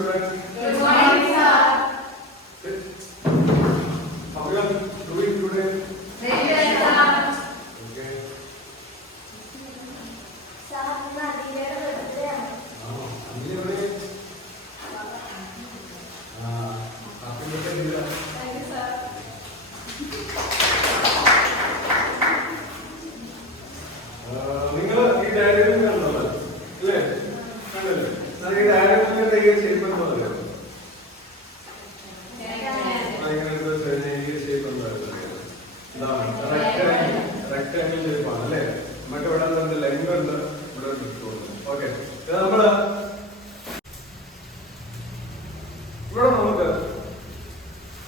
students. Good morning, sir. How are you doing today? Very well, sir. Okay. Sir, I am birthday. Happy birthday. Thank you, sir. നിങ്ങൾ ഈ ഡയറിയിൽ കണ്ടോ അല്ലേ? കണ്ടല്ലേ? ഞാൻ ഈ ഡയറിയിൽ ഈ ഷേപ്പ് എന്ന് പറയാം. റെക്ടാങ്കിൾ ഷേപ്പാണ് അല്ലേ? നമുക്ക് ഇവിടെ എന്തുണ്ട്? ലൈൻ ഉണ്ട്, ഇവിടെ ഓക്കെ. നമ്മള് ഇവിടെ നമുക്ക്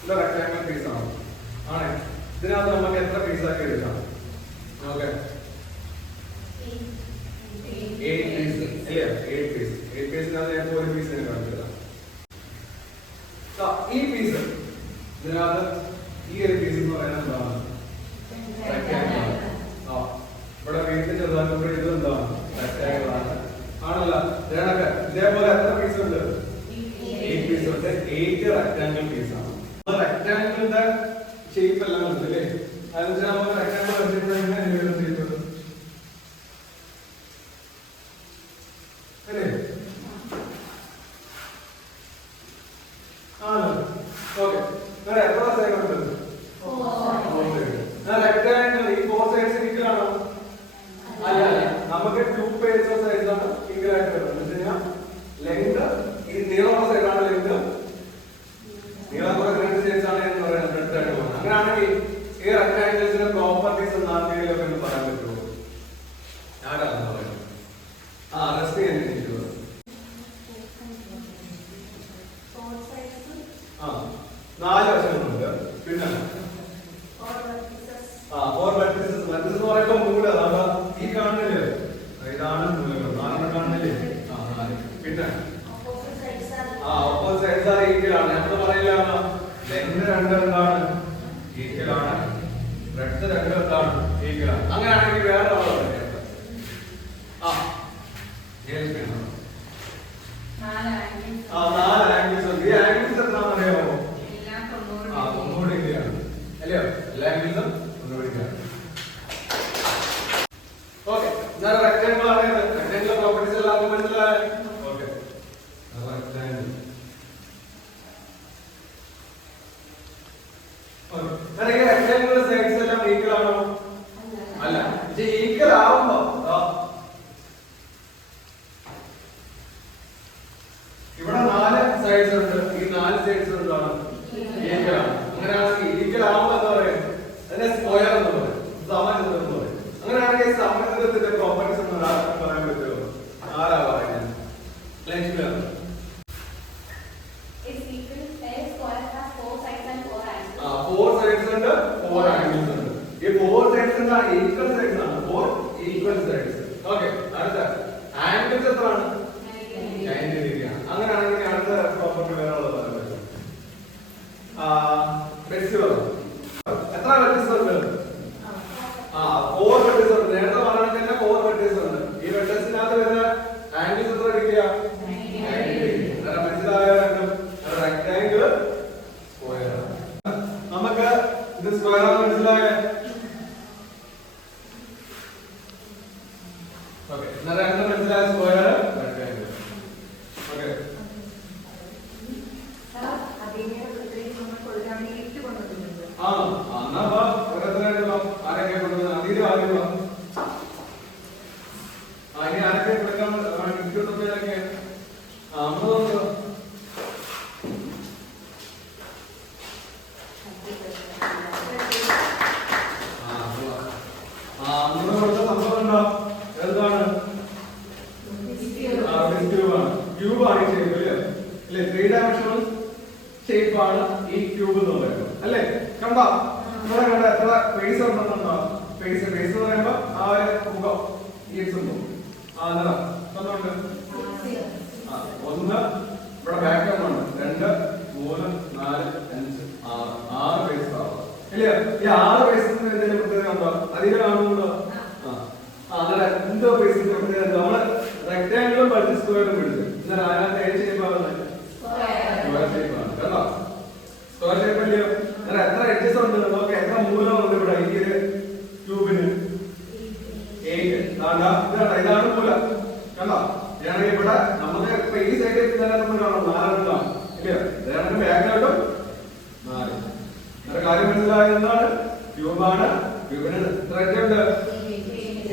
ഇത് റെക്ടാങ്കിൾ പീസ് ആണ്. ആണേ ഇതിനകത്ത് നമുക്ക് എത്ര പീസ് ആക്കി എടുക്കാം? ഓക്കെ 8 പീസ് അല്ലേ? 8 പീസ്. 8 പീസിനകത്ത് ഞാൻ ഒരു പീസ് ഞാൻ കാണിച്ചു. ഈ പീസ് ഇതിനകത്ത് ഈ ഒരു പീസ് എന്ന് പറയുന്നത് എന്താണ്? റെക്ടാങ്കിൾ ആണ്. ഇവിടെ വീട്ടിൽ ചെറുതാക്കുമ്പോൾ ഇത് എന്താണ്? റെക്ടാങ്കിൾ ആണ് ആണല്ലോ. ഇതേപോലെ എത്ര പീസ് ഉണ്ട്? 8 പീസ് ഉണ്ട്. 8 റെക്ടാങ്കിൾ പീസ് ആണ്. റെക്ടാങ്കിളിന്റെ ഷേപ്പ് എല്ലാം ഉണ്ട് അല്ലേ? അതെന്ന് നമുക്ക് റെക്ടാങ്കിൾ വെച്ചിട്ട് എങ്ങനെ ഷേപ്പ് അല്ലേ? ഓക്കെ. എത്ര സൈഡ് ഉണ്ട്? റെക്ടാങ്കിൾ ഈ 4 സൈഡ്സ് ഈക്വൽ ആണോ? അല്ല, നമുക്ക് 2 pairs ഓഫ് സൈഡ്സ് ആണ് ഈക്വൽ ആയിട്ട് വരുന്നത്. ലെങ്ത് ഈ നീളമുള്ള സൈഡാണ് ലെങ്ത്, നീളം കുറഞ്ഞ 2 സൈഡ്സ് ആണ് എന്ന് പറയുന്നത് റെക്ടാങ്കിൾ. അങ്ങനെയാണെങ്കിൽ ഈ റെക്ടാങ്കിൾസിന്റെ പ്രോപ്പർട്ടീസ് എന്താണെങ്കിലും എന്ന് പറയാൻ പറ്റുമോ? ആരാണെന്ന് പറയുന്നത്? റെസ്റ്റ് ചെയ്യാൻ വേണ്ടിയിട്ടുള്ളത് 4 വശങ്ങളുണ്ട്. പിന്നെ 4 വെർട്ടിസസ്. വെർട്ടിസസ് എന്ന് പറയുമ്പോൾ മൂല ഈ കാണുന്നില്ലേ? ഇതാണ് മൂലകൾ. 4 കാണുന്നില്ലേ? 4. പിന്നെ ഓപ്പോസിറ്റ് സൈഡ്സ് ആർ ഈക്വൽ ആണ്. നമ്മൾ പറയില്ല ലെങ്ത് 2 എന്താണ്? ഈക്വൽ ആണ്. ബ്രെഡ്ത്ത് 2 എന്താണ്? ഈക്വൽ ആണ്. അങ്ങനെയാണെങ്കിൽ വേറെ നാല് ആംഗിൾസ് ഉണ്ട്. ഈ ആംഗിൾസ് എത്രയാണെന്ന് അറിയാമോ? 90 ഡിഗ്രിയാണ് അല്ലയോ? എല്ലാ ആംഗിൾസും 90 ഡിഗ്രിയാണ്. ഓക്കെ. ഞാൻ റെക്ടാങ്കിൾ ആണ്. റെക്ടാങ്കിൾ പ്രോപ്പർട്ടീസ് എല്ലാവർക്കും മനസ്സിലായോ? ഓക്കെ. Rectangle okay. ഈ റെക്ടാങ്കിളിന്റെ സൈഡ്സ് എല്ലാം ഈക്വൽ ആണോ? അല്ല. ഈക്വൽ ആവുമ്പോ ഇവിടെ 4 സൈഡ്സ് ഉണ്ട്. ഈ 4 സൈഡ്സ് എന്താണ്? ഈക്വൽ ആണ്. അങ്ങനെയാണെങ്കിൽ ഈക്വൽ ആവുമ്പോൾ എന്താ പറയുക? അതിനെ സ്ക്വയർ എന്ന് പറയും, സമചതുരം എന്ന് പറയും. അങ്ങനെയാണെങ്കിൽ സമചതുരത്തിന്റെ പ്രോപ്പർട്ടീസ് എന്ന് ആർക്കും പറയാൻ പറ്റുമോ? ആരാ പറയുന്നത്? ലക്ഷ്മിയാണ്. 4 സൈഡ്സ് ഉണ്ട്, 4 ആംഗിൾസ് ഉണ്ട്. ഈ 4 സൈഡ്സ് എന്താണ്? ഈക്വൽ സൈഡ്സ് ആണ്. 4 ഈക്വൽ സൈഡ്സ്. ഓക്കെ. അടുത്ത ആംഗിൾസ് എത്രയാണ്? 90 ഡിഗ്രിയാണ്. അങ്ങനെയാണെങ്കിൽ അടുത്ത പ്രോപ്പർട്ടി വേറെ ഉള്ളത് പറയാൻ പറ്റും. എത്ര വെർട്ടിസസ് ഉണ്ട്? 4 വെർട്ടിസസ് ഉണ്ട്. നേരത്തെ പറഞ്ഞത് തന്നെ 4 വെർട്ടിസസ് ഉണ്ട്. ഈ വെർട്ടിസിനകത്ത് വരുന്ന ആംഗിൾസ് എത്ര ഡിഗ്രിയാ? 90 ഡിഗ്രി. മനസ്സിലായോ? Rectangle square. നമുക്ക് ഇത് സ്ക്വയർ ആണെന്ന് മനസ്സിലായോ? ഓക്കെ. രണ്ട് മനസ്സിലായ സ്ക്വയർ റെക്ടാങ്കിൾ. ഓക്കെ. ആരൊക്കെ കൊടുക്കുന്നത്? അതിലും ആദ്യം ഇനി ആരൊക്കെ കൊടുക്കാൻ ഗിഫ്റ്റ്? അമ്മ കൊടുത്ത സംഭവം ഉണ്ടോ? എന്താണ്? ക്യൂബാണ് ഈ ഷേപ്പ് അല്ലേ? 3 ഡയമെൻഷണൽ ഷേപ്പ് ആണ് ഈ ക്യൂബ് എന്ന് പറയുന്നത് അല്ലേ? കണ്ടോ? ഇവിടെ കണ്ട എത്ര ഫേസ് ഉണ്ടെന്നുണ്ടോ? ഫേസ് എന്ന് പറയുമ്പോ ആ ഒരു മുഖം ഈ സംഭവം നിറം ഒന്നുണ്ട്. 1 ഇവിടെ ബാക്ക്ഗ്രൗണ്ട് ഉണ്ട്. 2 3 4 5 6 ഫേസ് ആവും ഇല്ലേ? ഈ 6 ഫേസിന് എന്തെങ്കിലും പ്രത്യേകത ഉണ്ടോ? അതിൽ കാണുന്നുണ്ടോ? അങ്ങനെ എന്തോ ഫേസിന്റെ പ്രത്യേകത. നമ്മള് റെക്ടാങ്കിളും സ്ക്വയറും പിടിച്ചു. എന്നാൽ അതിനകത്ത് ഏത് ഷേപ്പാണ്? ക്യൂബിന് 8. ഇതാണ് മൂല കണ്ടോ? ഇതാണ് ഇവിടെ നമുക്ക് ഇപ്പൊ ഈ സൈഡിൽ തന്നെ നമ്മൾ കാണാം 4 എണ്ണം ഇല്ലേ? ഇതാണ് ബാക്കിലോട്ടും 4. നമ്മുടെ കാര്യം മനസ്സിലായത് എന്താണ്? ക്യൂബാണ്. ക്യൂബിന് എത്ര ഉണ്ട്?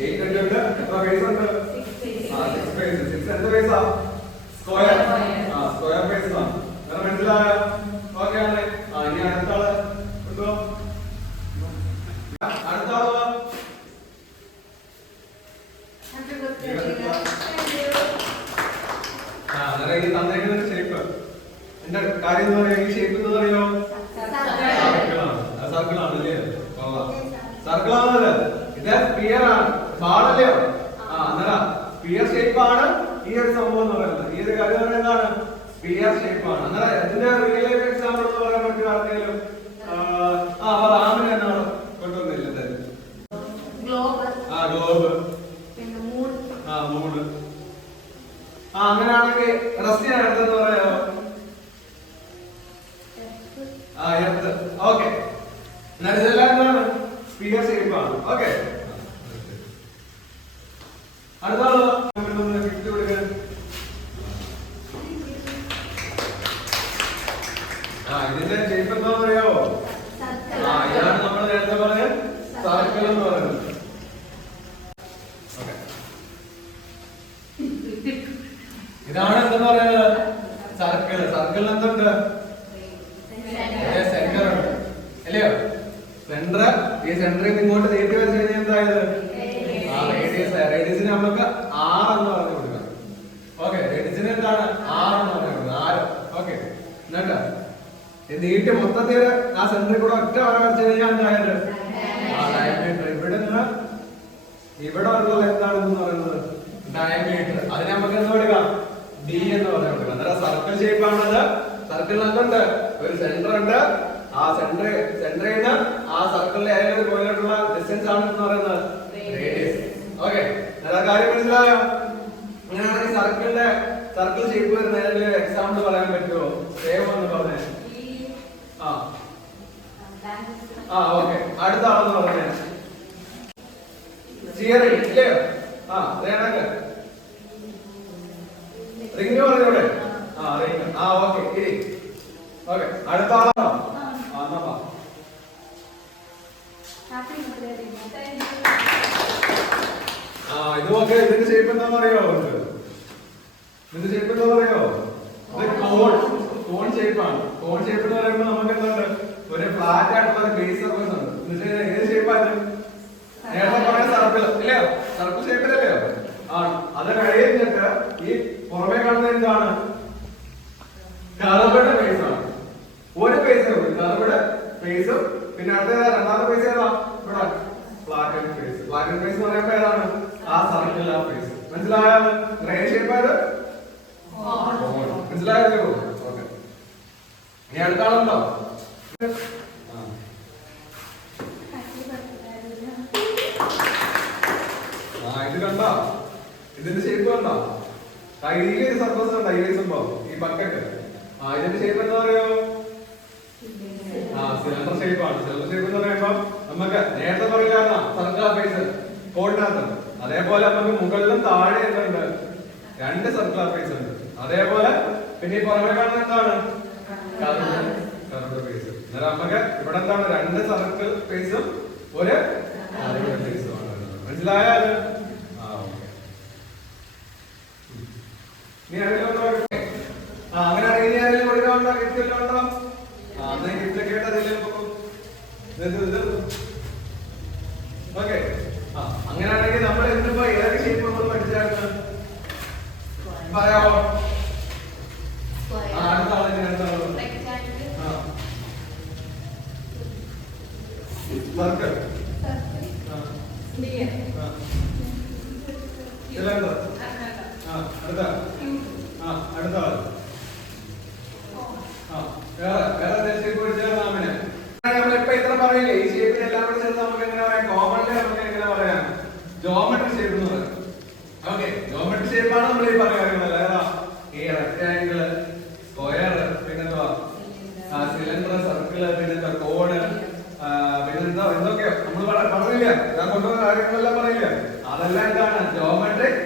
8 ഉണ്ട്. എത്ര ബേസ് ഉണ്ട്? 6 ബേസ്. 6 എന്ത് ബേസാ? സ്ക്വയർ. സ്ക്വയർ ബേസ് ആണ്. വേറെ മനസ്സിലായോ? ഓക്കെ ആണ്. ഇനി അടുത്ത ആള് ഉണ്ടോ? അടുത്ത ആള് ഈ തന്നേക്കുന്ന ഷേപ്പ് എന്റെ കാര്യം എന്ന് പറയാ. ഈ ഷേപ്പ് എന്ന് പറയോ? സർക്കിൾ ആണ് അല്ലേ? സർക്കിൾ ആണല്ലേ? ഇത് സ്പിയർ ആണ്. ബാളല്ലയോ? അന്നേരം സ്പിയർ ഷേപ്പ് ആണ് ഈ ഒരു സംഭവം എന്ന് പറയുന്നത്. ഈ ഒരു കാര്യം എന്ന് പറയുന്നത് എന്താണ്? സ്പിയർ ഷേപ്പ് ആണ്. അന്നേരം ഇതിന്റെ റിയൽ ലൈഫ് എക്സാമ്പിൾ എന്ന് പറയാൻ പറ്റും ആർക്കെങ്കിലും? റാമിന് എന്നാണ് കൊണ്ടുവന്നില്ല? ഗ്ലോബ്. മൂഡ്. അങ്ങനെയാണെങ്കിൽ റസ്റ്റിന് അടുത്തെന്ന് പറയാമോ? എർത്ത്. ഓക്കെ. എന്നാൽ ഇതെല്ലാം എന്താണ്? സ്പിയർ ഷേപ്പ് ആണ്. ഓക്കെ. അടുത്ത ഗിഫ്റ്റ് കൊടുക്കാൻ ഇതിന്റെ ഷേപ്പ് എന്താന്ന് പറയാമോ? ഇതാണ് നമ്മൾ നേരത്തെ പറഞ്ഞ സർക്കിൾ എന്ന് പറയുന്നത്. ഇതാണ് എന്തെന്ന് പറയുന്നത്? സർക്കിൾ. സർക്കിളിൽ എന്തുണ്ട്? സെന്റർ ഉണ്ട് അല്ലയോ? സെന്റർ. ഈ സെന്ററിൽ നിന്ന് ഇങ്ങോട്ട് നീട്ടി വെച്ച് കഴിഞ്ഞാൽ എന്തായത്? റേഡിയസ്. റേഡിയസിന് നമുക്ക് 6 എന്ന് പറഞ്ഞു കൊടുക്കാം. ഓക്കെ. റേഡിയസിന് എന്താണ്? 6 എന്ന് പറഞ്ഞു കൊടുക്കാം. 6. ഓക്കെ. എന്നിട്ട് നീട്ടി മൊത്തത്തിൽ ആ സെന്ററിൽ കൂടെ ഒറ്റ വര വരച്ച് കഴിഞ്ഞാൽ എന്തായത്? ഡയമീറ്റർ. ഇവിടെ ഉള്ള എന്താണെന്ന് പറയുന്നത്? ഡയമീറ്റർ. അതിന് നമുക്ക് എന്ത് കൊടുക്കാം? ഡി എന്ന് പറഞ്ഞു കൊടുക്കാം. അന്നേരം സർക്കിൾ ഷേപ്പ് ആണത്. സർക്കിളിന് എന്തുണ്ട്? ഒരു സെന്റർ ഉണ്ട്. ആ സെന്ററിൽ നിന്ന് ആ സർക്കിളിലെ ഏതൊരു പോയിന്റിലുള്ള ഡിസ്റ്റൻസ് ആണ് എന്ന് പറയുന്നത് റേഡിയസ്. ഓക്കെ. അതാ കാര്യം മനസ്സിലായോ? അങ്ങനെയാണെങ്കിൽ സർക്കിൾ ഷേപ്പ് വരുന്ന ഏതെങ്കിലും എക്സാമ്പിൾ പറയാൻ പറ്റുമോ? സേവ് എന്ന് പറഞ്ഞേ. ഓക്കെ. അടുത്ത ആളെന്ന് പറഞ്ഞേ സ്റ്റിയറിംഗ് ഇല്ലയോ? അതേണക്ക് റിംഗ് പറഞ്ഞൂടെ? റിംഗ്. ഓക്കെ. ഇരി. ഓക്കെ. അടുത്ത ആളാണോ? ഇത് ഓക്കെ. ഇതിന്റെ ഷേപ്പ് എന്താന്ന് അറിയോ? ഇതിന്റെ ഷേപ്പ് എന്താ പറയോ? കോൺ ഷേപ്പ് ആണ്. കോൺ ഷേപ്പ് എന്ന് പറയുമ്പോൾ നമുക്ക് എന്തുണ്ട്? ഒരു ഫ്ലാറ്റ് ആയിട്ടുള്ള ഒരു ബേസ് സർഫസ് ഉണ്ട്. ഏത് ഷേപ്പാണ്? നേരത്തെ പറഞ്ഞ സർക്കിൾ ഇല്ലയോ? സർക്കിൾ ഷേപ്പിലല്ലയോ? അത് കഴിഞ്ഞിട്ട് ഈ പുറമെ കാണുന്ന എന്താണ്? കർവ്ഡ് ഫേസ് ആണ്. ഒരു ഫേസേ ഉള്ളൂ. കർവ്ഡ് ഫേസും പിന്നെ അടുത്ത രണ്ടാമത്തെ ഫേസ് ഏതാ? ഇവിടെ ഫ്ലാറ്റൻ ഫേസ്. ഫ്ലാറ്റൻ ഫേസ് എന്ന് പറയുമ്പോൾ ഏതാണ്? ആ സർക്കിൾ ആ ഫേസ്. മനസ്സിലായോ? ഏത് ഷേപ്പ് ആയത്? മനസ്സിലായോ? ഓക്കെ. ഇനി അടുത്ത ആളുണ്ടോ? ഇത് കണ്ടോ? ഇതിന്റെ ഷേപ്പ് കണ്ടോ? ഈ ഒരു സർഫസ് ഉണ്ടോ? ഈ സംഭവം ഈ ബക്കറ്റ്. ഇതിന്റെ ഷേപ്പ് എന്താ പറയോ? സിലിണ്ടർ ഷേപ്പ് ആണ്. സിലിണ്ടർ ഷേപ്പ് എന്ന് പറയുമ്പോൾ നമുക്ക് നേരത്തെ പറയാ സർക്കിൾ ഫേസ് കോഡിനകത്ത്. അതേപോലെ നമുക്ക് മുകളിലും താഴെ എന്തുണ്ട്? 2 സർക്കിൾ ഫേസ് ഉണ്ട്. അതേപോലെ പിന്നെ ഈ പുറമെ കാണുന്ന എന്താണ്? Curved face. അന്നേരം നമുക്ക് ഇവിടെ എന്താണ്? 2 സർക്കിൾ ഫേസും ഒരു കർവ്ഡ് ഫേസും ആണ്. മനസ്സിലായാലും അങ്ങനെയാണെങ്കിൽ ഇനി ആരെങ്കിലും കൊടുക്കാനുണ്ടോ? ഗിഫ്റ്റ് എല്ലാം ഉണ്ടോ? ഗിഫ്റ്റ് ഒക്കെ ഓക്കെ. അങ്ങനെയാണെങ്കിൽ നമ്മൾ എന്തിപ്പോ ഏതൊക്കെ ഷേപ്പ് നമ്മൾ പഠിച്ചായിരുന്നു പറയാമോ? അടുത്ത ആളെ സർക്കിൾ സിലിണ്ടർ. അടുത്ത ആള് വേറെ ഷേപ്പ് പഠിച്ചാൽ നമ്മളിപ്പോ ഇത്ര പറയില്ലേ? ഈ ഷേപ്പിന് എല്ലാം കൂടെ ചേർത്ത് നമുക്ക് എങ്ങനെ പറയാം? കോമൺലി നമുക്ക് എങ്ങനെ പറയാം? ജോമെട്രി ഷേപ്പ് എന്ന് പറയാം. ഓക്കെ. ജോമെട്രി ഷേപ്പാണ് നമ്മൾ ഈ പറയുന്നത്. ഏതാ? ഈ റെക്ടാങ്കിള്, സ്ക്വയർ, പിന്നെന്താ സിലിണ്ടർ, സർക്കിള്, പിന്നെന്താ കോഡ്, പിന്നെന്താ എന്തൊക്കെയോ നമ്മൾ പറയില്ല, ഞാൻ കൊണ്ടുവന്ന കാര്യങ്ങളെല്ലാം പറയില്ല, അതെല്ലാം എന്താണ് ജോമെട്രിക്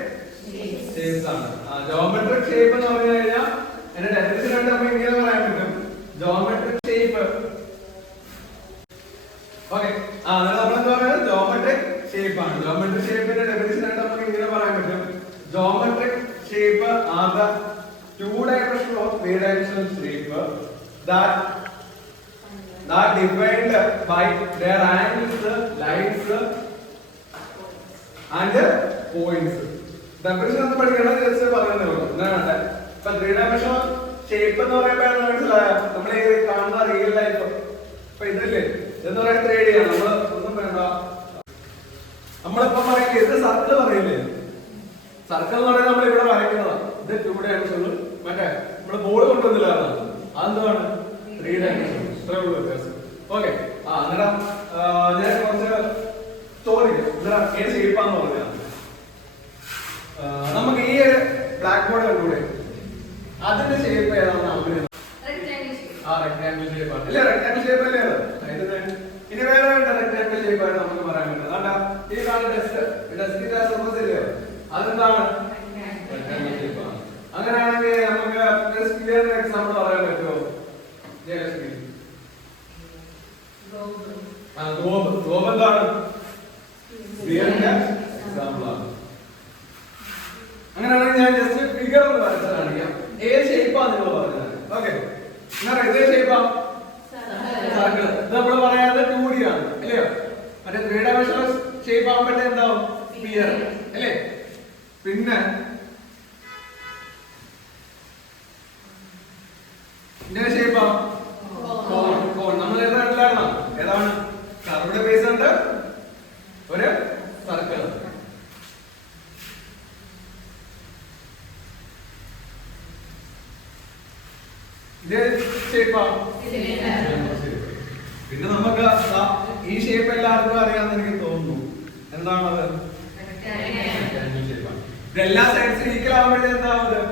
ഷേപ്സ് ആണ്. ജോമെട്രിക് ഷേപ്പ് എന്ന് പറഞ്ഞു കഴിഞ്ഞാൽ എന്റെ ഡെഫിനിഷൻ ആയിട്ട് നമുക്ക് ഇങ്ങനെ പറയാൻ പറ്റും, ജോമെട്രിക് ഷേപ്പ്. ഓക്കെ, നമ്മളെന്താ പറയുന്നത് ജോമെട്രിക് ഷേപ്പ് ആണ്. ജോമെട്രിക് ഷേപ്പിന്റെ ഡെഫിനിഷൻ ആയിട്ട് നമുക്ക് ഇങ്ങനെ പറയാൻ പറ്റും, geometric shape are the two-dimensional or three-dimensional shape that defined by their angles, lines and points. Definition of പഠിക്കണം, ജസ്റ്റ് പറയുന്നേ ഉള്ളൂ. എന്താണ് ഇപ്പൊ ത്രീ ഡയമെൻഷണൽ ഷേപ്പ് എന്ന് പറയുമ്പോഴാണ് മനസ്സിലായോ നമ്മൾ ഈ കാണുന്ന റിയൽ ലൈഫ്. ഇപ്പൊ ഇതില്ലേ ഇതെന്ന് പറയുന്നത് 3D ആണ്. നമ്മള് ഒന്നും വേണ്ട, നമ്മളിപ്പോ പറയില്ലേ ഇത് സർക്കിൾ പറയില്ലേ, സർക്കിൾ എന്ന് പറയുന്നത് നമ്മൾ ഇവിടെ വരയ്ക്കുന്നതാണ്. ഇത് 2 ഡയമെൻഷനിൽ, മറ്റേ നമ്മള് ബോൾ കൊണ്ടുവന്നില്ല, അതെന്താണ് 3 ഡയമെൻഷൻ. ഇത്രേ ഉള്ളൂ വ്യത്യാസം. ഓക്കെ, അന്നേരം ഞാൻ കുറച്ച് ചോദിക്കാം, ഏത് ഷേപ്പാന്ന് പറഞ്ഞാൽ നമുക്ക് ഈ ഒരു ബ്ലാക്ക് ബോർഡ് കണ്ടുകൂടെ, അതിന്റെ ഷേപ്പ് ഏതാണെന്ന് നമുക്ക് റെക്ടാംഗിൾ ഷേപ്പ് ആണ്. ഇല്ല, റെക്ടാംഗിൾ ഷേപ്പ് അല്ലേ അത്. ഇനി വേറെ റെക്ടാംഗിൾ ഷേപ്പ് ആയിട്ട് നമുക്ക് പറയാൻ പറ്റുന്നത് അതാ ഈ കാണുന്ന ഡെസ്കിന്റെ സർഫസ് ഇല്ലേ, അതെന്താണ് റെക്ടാംഗിൾ ഷേപ്പ് ആണ്. അങ്ങനെയാണെങ്കിൽ നമുക്ക് ക്ലിയർ എക്സാമ്പിൾ പറയാൻ പറ്റുമോ? ഗ്ലോബ് എന്താണ് സ്ഫിയറിന്റെ എക്സാമ്പിൾ ആണ്. അങ്ങനെയാണെങ്കിൽ ഞാൻ ജസ്റ്റ് ഫിഗർ ഒന്ന് വരച്ച് കാണിക്കാം, ഏത് ഷേപ്പാണ് നിങ്ങൾ പറഞ്ഞത്. ഓക്കെ, ഇതേ ഷേപ്പാ സർക്കിൾ. ഇത് നമ്മൾ പറയാതെ 2D ആണ് അല്ലയോ, മറ്റേ 3 ഡയമെൻഷണൽ ഷേപ്പ് ആകുമ്പോഴേ എന്താവും സ്ഫിയർ അല്ലേ. പിന്നെ ഇതിന്റെ ഷേപ്പാ കോൺ. കോൺ നമ്മൾ ഏതാണ് ഏതാണ് കർവ്ഡ് ബേസ് ഉണ്ട്, ഒരു സർക്കിൾ. ഇത് ഷേപ്പാ. പിന്നെ നമുക്ക് ഈ ഷേപ്പ് എല്ലാവർക്കും അറിയാമെന്ന് എനിക്ക് തോന്നുന്നു. എന്താണത്? ഇതെല്ലാ സൈഡ്സും ഈക്വൽ ആകുമ്പോഴേ എന്താവുന്നത്